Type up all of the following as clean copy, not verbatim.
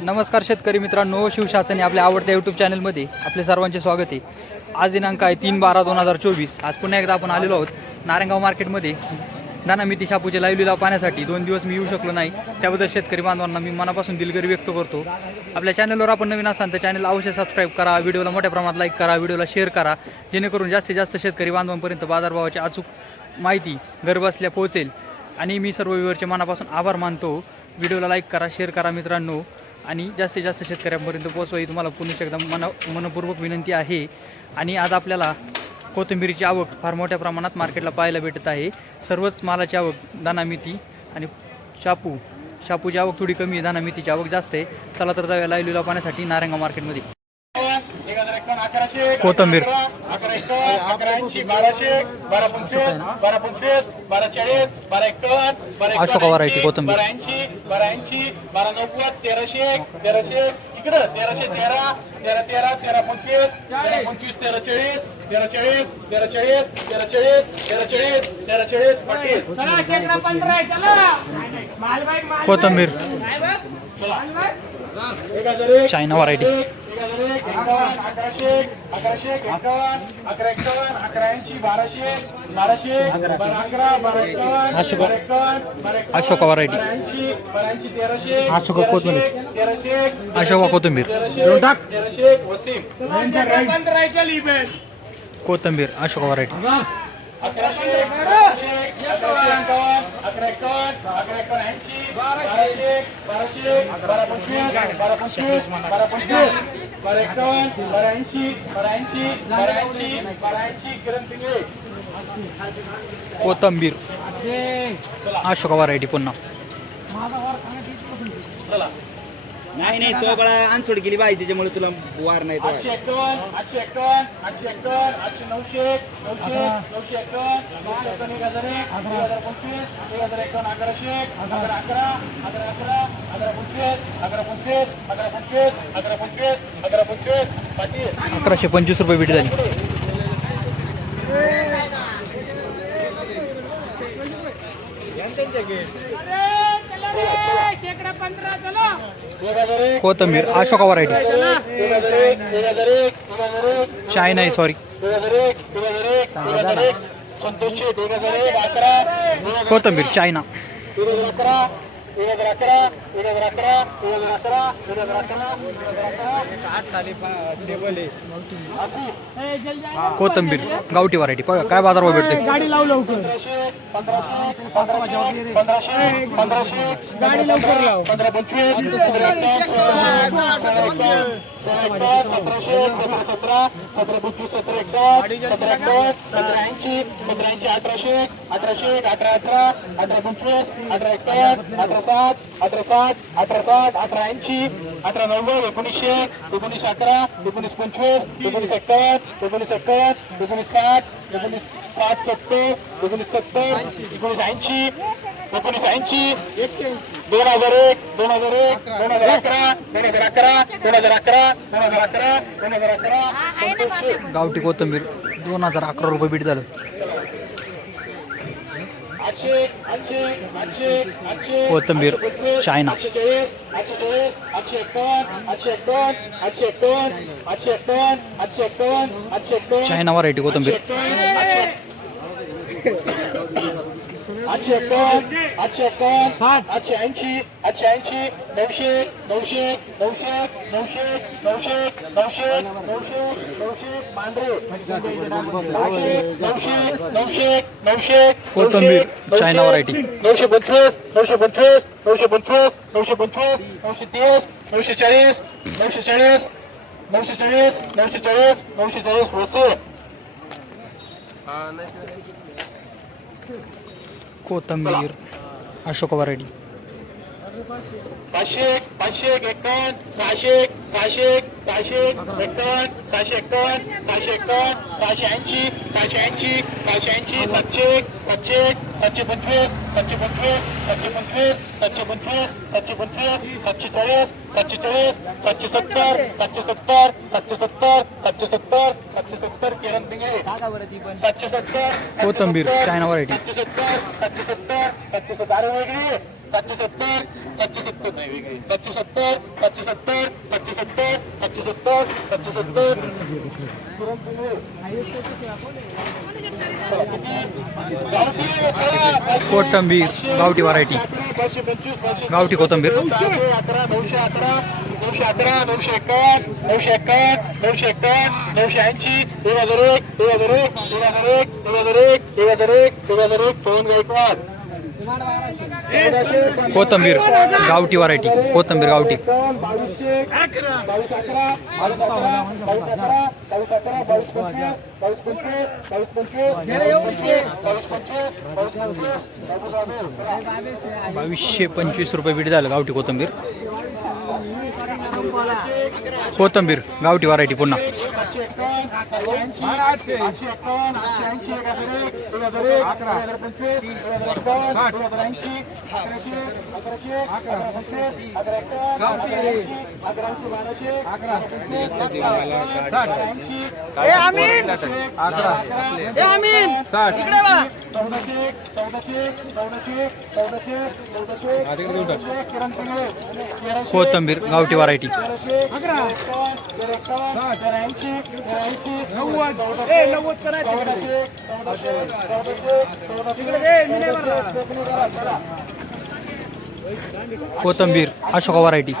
नमस्कार शेतकरी मित्रांनो, शिवशासन आपल्या आवडत्या यूट्यूब चॅनलमध्ये आपले सर्वांचे स्वागत आहे। आज दिनांक आहे 3/12/2024। आज पुन्हा एकदा आपण आलेलो आहोत नारायणगाव मार्केटमध्ये दानामिती शापूचे लाईव्ह लिलाव पाहण्यासाठी। 2 दिवस मी येऊ शकलो नाही, त्याबद्दल शेतकरी बांधवांना मी मनापासून दिलगिरी व्यक्त करतो। आपल्या चॅनलवर आपण नवीन असाल तर चॅनल अवश्य सबस्क्राईब करा, व्हिडिओला मोठ्या प्रमाणात लाईक करा, व्हिडिओला शेअर करा, जेणेकरून जास्तीत जास्त शेतकरी बांधवांपर्यंत बाजारभावाची अचूक माहिती घरबसल्या पोहोचेल। आणि मी सर्व व्ह्यूअरचे मनापासून आभार मानतो। व्हिडिओला लाईक करा, शेअर करा मित्रांनो, आणि जास्तीत जास्त शेतकऱ्यांपर्यंत पोहोचवा ही तुम्हाला पुन्हा एकदा मनपूर्वक विनंती आहे। आणि आज आपल्याला कोथिंबीरीची आवक फार मोठ्या प्रमाणात मार्केटला पाहायला भेटत आहे। सर्वच मालाची आवक दानामिती आणि शापूची आवक थोडी कमी आहे, दानामितीची आवक जास्त आहे। चला तर जाऊया लाईव्ह लिलाव पाहण्यासाठी नारायणगाव मार्केटमध्ये। कोथिंबीर 11 अशोका व्हरायटी कोथिंबीर 1340 कोथिंबीर China variety 11 Ashoka variety Ashoka कोथिंबीर कोथिंबीर अशोका व्हरायटी 11 कोथिंबीर अशोका व्हरायटी पुन्हा नाही नाही तो बळा आणसोड गेली बाई त्याच्यामुळे तुला वार नाही तो 1125 रुपये बीट झाली। कोथिंबीर अशोका व्हरायटी चायना आहे, सॉरी कोथिंबीर चायना 11 कोथिंबीर गावठी व्हरायटी काय बाजारभाव भेटते? गाडी लाव लवकर 1500 गाडी लवकर लाव 1525 गावठी कोथिंबीर 2011 रुपये बीट झालं। कोथिंबीर चायना 851 चायना व्हरायटी कोथिंबीर 900 कोथिंबीर चायना व्हरायटी 925 930 कोथिंबीर अशोका व्हरायटी 500 51 600 680 51 651 680 700 725 740 740 770 किरण पिंगे 770 कोथिंबीर चायना व्हरायटी 770 वेगळी 770 770 नाही वेगळी 770 770 770 770 770 कोथंबीर गावठी व्हरायटी गावठी कोथंबीर 911 911 951 951 951 980 2001 2001 2001 2001 2001 2001 फोन गायकवाड कोथंबीर गावठी व्हरायटी कोथंबीर गावठी 2225 रुपये बीट झालं गावठी कोथंबीर कोथंबीर गावठी व्हरायटी पुन्हा कोथंबीर गावठी व्हरायटी कोथंबीर अशोका व्हरायटी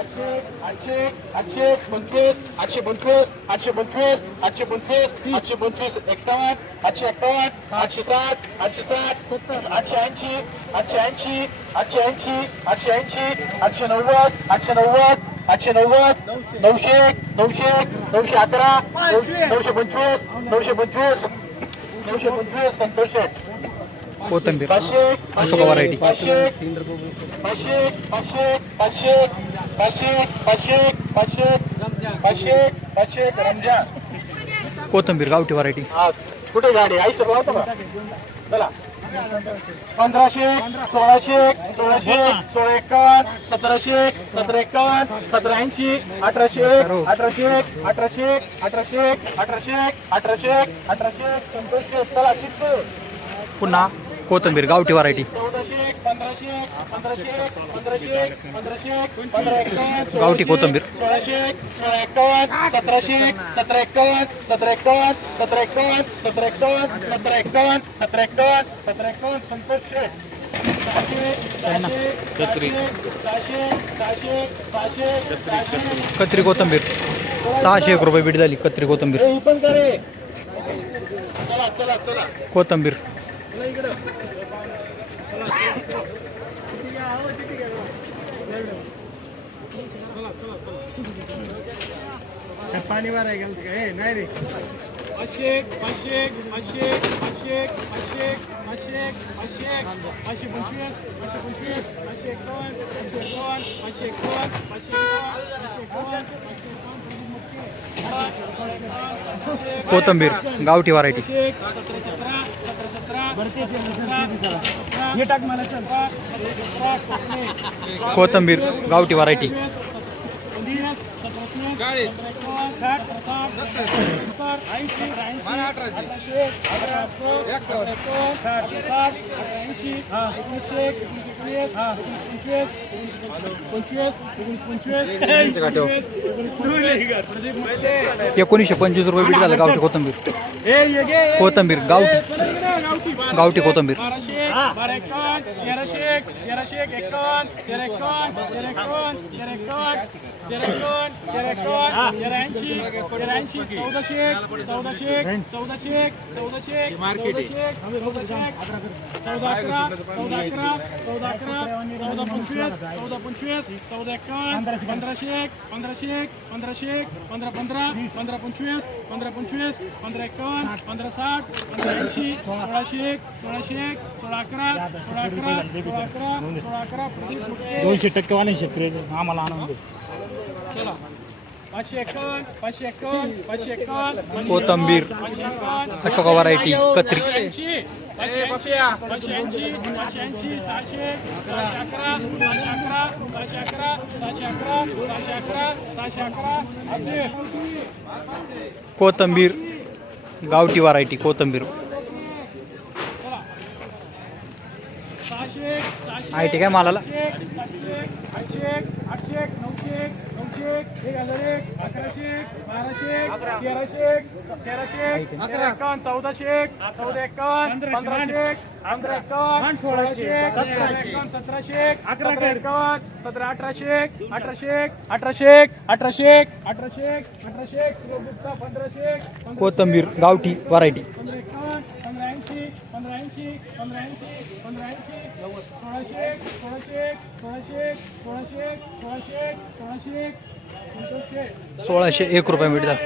825 825 825 825 825 51 851 860 860 880 880 880 880 890 890 890 900 900 911 925 925 925 संतोष कोथंबीर 500 अशोका व्हरायटी 500 500 500 500 500 500 500 रमजान कोथंबीर गावठी व्हरायटी कुठे गाडी आई सर लावतो का चला 1500 1600 1600 1651 1700 1751 1780 1800 1800 1800 1800 1800 1800 1800 संतोष चला शिकतो पुन्हा कोथंबीर गावठी व्हरायटी 1400 1500 1500 1500 1500 1551 गावठी कोथंबीर 1600 1651 1700 1751 1751 1751 1751 1751 1751 1751 संतोष शेठ 600 कत्री कोथंबीर 601 रुपये बीट झाली कत्री कोथंबीर ही पण करे चला चला चला कोथंबीर पाणी माराय गेलं काय नाही रे अशेक अशेक अशेक अशेक अशेक अशेक अशेक 525 525 अशेक 1 कोथंबीर गावठी व्हरायटी कोथंबीर गावठी व्हरायटी एकोणीसशे 25 रुपये बीट झालं गावठी कोथंबीर कोथंबीर गावठी कोथंबीर 200% वाले शेतकरी आम्हाला आनंद 551 551 551 कोथंबीर अशोका व्हरायटी कत्री 611 कोथंबीर गावठी व्हरायटी कोथंबीर 600 आहे ठीक आहे मालाला. 700, 800, 800, 900, 900, 1001, 1100, 1200, 1300, 1300, 1351, 1400, 1451, 1500, 1551, 1600, 1751, 1700, 1751, 1700, 1800, 1800, 1800, 1800, 1800, सुरगुप्ता 1500, कोथंबीर गावठी व्हरायटी. 1580, 1580, 1580, 1580, 1600, 1600, 1600, 1600, 1600, 1600, 1601 रुपये मिळतात.